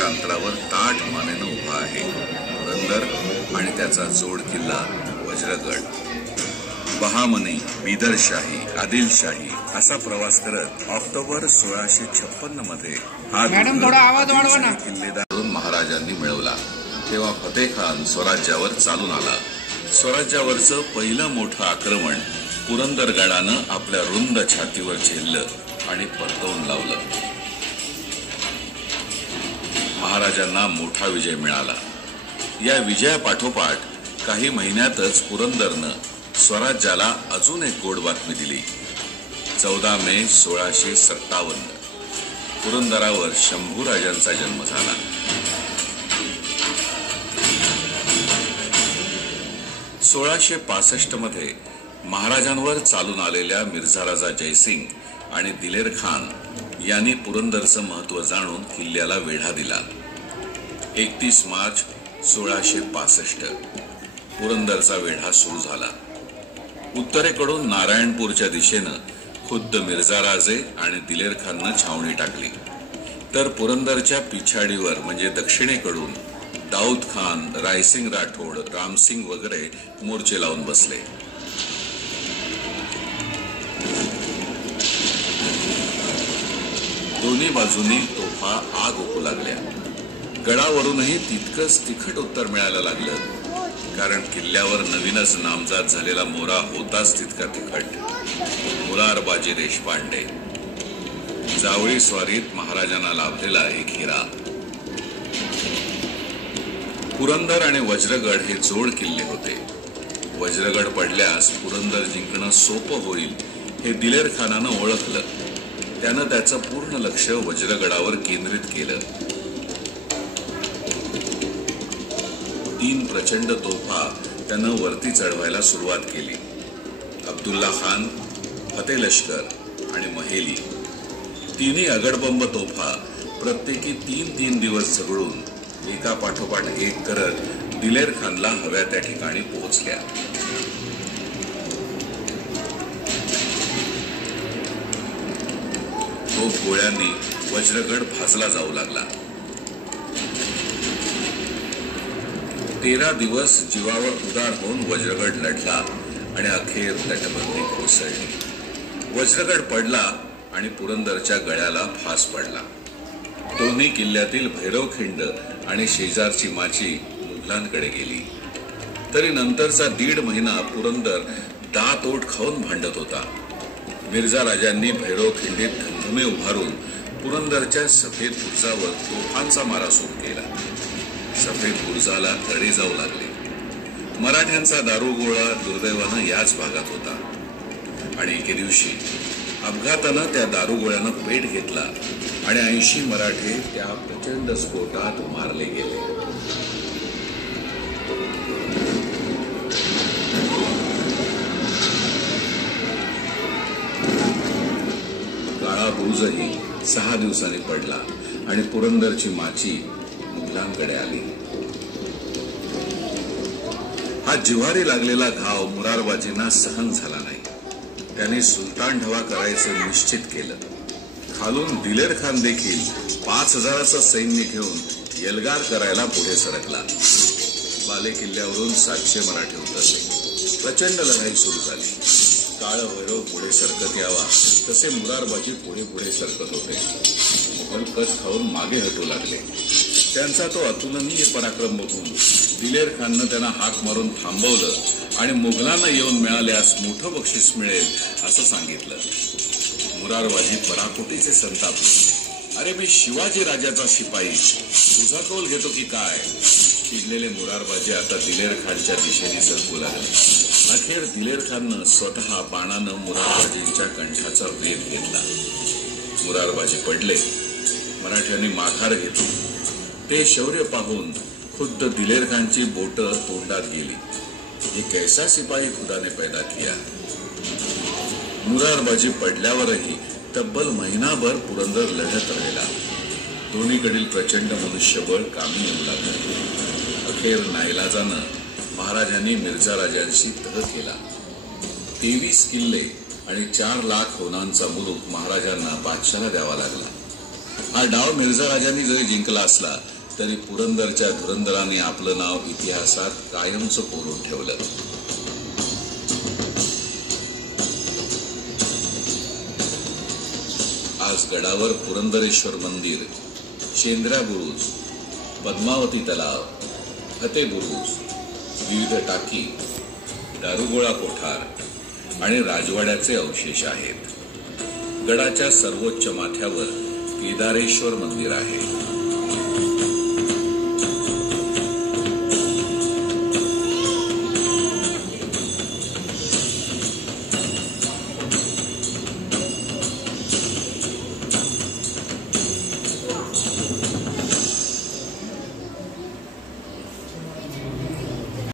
अंतरावर ताठ मानेनं उभा आहे पुरंदर आणि त्याचा जोड किल्ला वज्रगड। बहामनी, बिदरशाही, आदिलशाही असा प्रवास करत ऑक्टोबर 1656 मध्ये हा किल्लेदार महाराजांनी मिळवला। तेव्हा फतेह खान स्वराज्यावर चालून आला। स्वराज्यावरचं पहिलं मोठं आक्रमण पुरंदरगडानं आपल्या रुंद छातीवर झेललं आणि परतवून लावलं। महाराजांना मोठा विजय मिळाला। या विजयापाठोपाठ काही महिन्यातच पुरंदरनं स्वराज्याला अजून एक गोड बातमी दिली। 14 मे 1657 पुरंदरावर शंभूराजांचा जन्म झाला। 1665 मध्ये महाराजांवर चालून आलेल्या मिर्झा राजा जयसिंग आणि दिलेर खान यांनी पुरंदरचं महत्व जाणून किल्ल्याला वेढा दिला। 31 मार्च 1665 पुरंदरचा वेढा सुरू झाला। उत्तरेकडून नारायणपूरच्या दिशेनं खुद्द मिर्झा राजे आणि दिलेर खाननं छावणी टाकली, तर पुरंदरच्या पिछाडीवर म्हणजे दक्षिणेकडून दाऊद खान, रायसिंग राठोड, रामसिंग वगैरे मोर्चे लावून बसले। दोन्ही बाजूनी तोफा आग ओकू लागल्या। गडावरूनही तितकंच तिखट उत्तर मिळायला लागलं, कारण किल्ल्यावर नवीनच नामजात झालेला मोरा होताच तितका तिखट। मुरारबाजी देशपांडे, जावळी स्वारीत महाराजांना लाभलेला एक हिरा। पुरंदर आणि वज्रगड हे जोड किल्ले होते। वज्रगड पडल्यास पुरंदर जिंकणं सोपं होईल हे दिलेर खानानं ओळखलं। त्यानं त्याचं पूर्ण लक्ष वज्रगडावर केंद्रित केलं। 3 प्रचंड तोफा त्यानं वरती चढवायला सुरुवात केली। अब्दुल्ला खान, फतेह लष्कर आणि महेली तिन्ही अगडबंब तोफा प्रत्येकी 3-3 दिवस झगडून एका पाठोपाठ एक करत दिलेर खानला हव्या त्या ठिकाणी पोहोचल्या। गोळ्यांनी वज्रगड भाजला जाऊ लागला। 13 दिवस जीवावर उदार होऊन वज्रगड लढला आणि अखेर तटबंदी कोसळली। वज्रगड पडला आणि पुरंदरच्या गळ्याला फास पडला। दोन्ही किल्ल्यातील भैरवखिंड आणि शेजारची माची मुघलांकडे गेली। तरी नंतरचा 1.5 महिना पुरंदर दात ओठ खाऊन भांडत होता। मिर्झा राजांनी भैरवखिंडीत धमधमे उभारून पुरंदरच्या सफेद बुर्जावर तोफांचा मारा सुरू केला। सफेद बुर्जाला तडे जाऊ लागले। मराठ्यांचा दारुगोळा दुर्दैवानं याच भागात होता आणि एके दिवशी अपघातानं त्या दारुगोळ्यानं पेट घेतला आणि 80 मराठे त्या प्रचंड स्फोटात मारले गेले। काळा बुर्जही 6 दिवसांनी पडला आणि पुरंदरची माची मुघलांकडे आली। हा जिव्हारी लागलेला घाव मुरारबाजींना सहन झाला नाही। त्याने सुलतान ढवा करायचं निश्चित केलं। खालून दिलेर खान देखील 5000चं सैन्य घेऊन एल्गार करायला पुढे सरकला। बाले किल्ल्यावरून 700 मराठे उतरले। प्रचंड लढाई सुरू झाली। काळ भैरव पुढे सरकत यावा तसे मुरारबाजी पुढे सरकत होते। मुघल कच खाऊन मागे हटू लागले। त्यांचा तो अतुलनीय पराक्रम बघून दिलेर खाननं त्यांना हाक मारून थांबवलं आणि मुघलांना येऊन मिळाल्यास मोठं बक्षीस मिळेल असं सांगितलं। मुरारबाजी पराकोटीचे संतापले। अरे मी शिवाजी राजाचा शिपाई, तुझा कौल घेतो की काय? चिडलेले मुरारबाजी आता दिलेर खानच्या दिशेने सरकू लागले। अखेर दिलेर खाननं स्वतः बाणानं मुरारबाजींच्या कंठाचा वेध घेतला। मुरारबाजी पडले। मराठ्यांनी माघार घेतली। ते शौर्य पाहून खुद्द दिलेर खानची बोट तोंडात गेली। ये कैसा सिपाही खुदा ने पैदा किया। मुरारबाजी पडल्यावरही तब्बल महिनाभर पुरंदर लढत राहिला। दोन्हीकडील प्रचंड मनुष्यबळ कामी येऊ लागलं। अखेर नाईलाजानं महाराजांनी मिर्झा राजांशी तह केला। 23 किल्ले आणि 4 लाख होनांचा मुलूक महाराजांना बादशाला द्यावा लागला। हा डाव मिर्झा राजांनी जरी जिंकला असला तरी पुरंदरच्या धुरंदराने आपलं नाव इतिहासात कायमचं कोरून ठेवलं. आज गडावर पुरंदरेश्वर मंदिर, शेंद्रा बुरुज, पद्मावती तलाव, फते बुरुज, विविध टाकी, दारुगोळा कोठार आणि राजवाड्याचे अवशेष आहेत. गडाच्या सर्वोच्च माथ्यावर केदारेश्वर मंदिर आहे.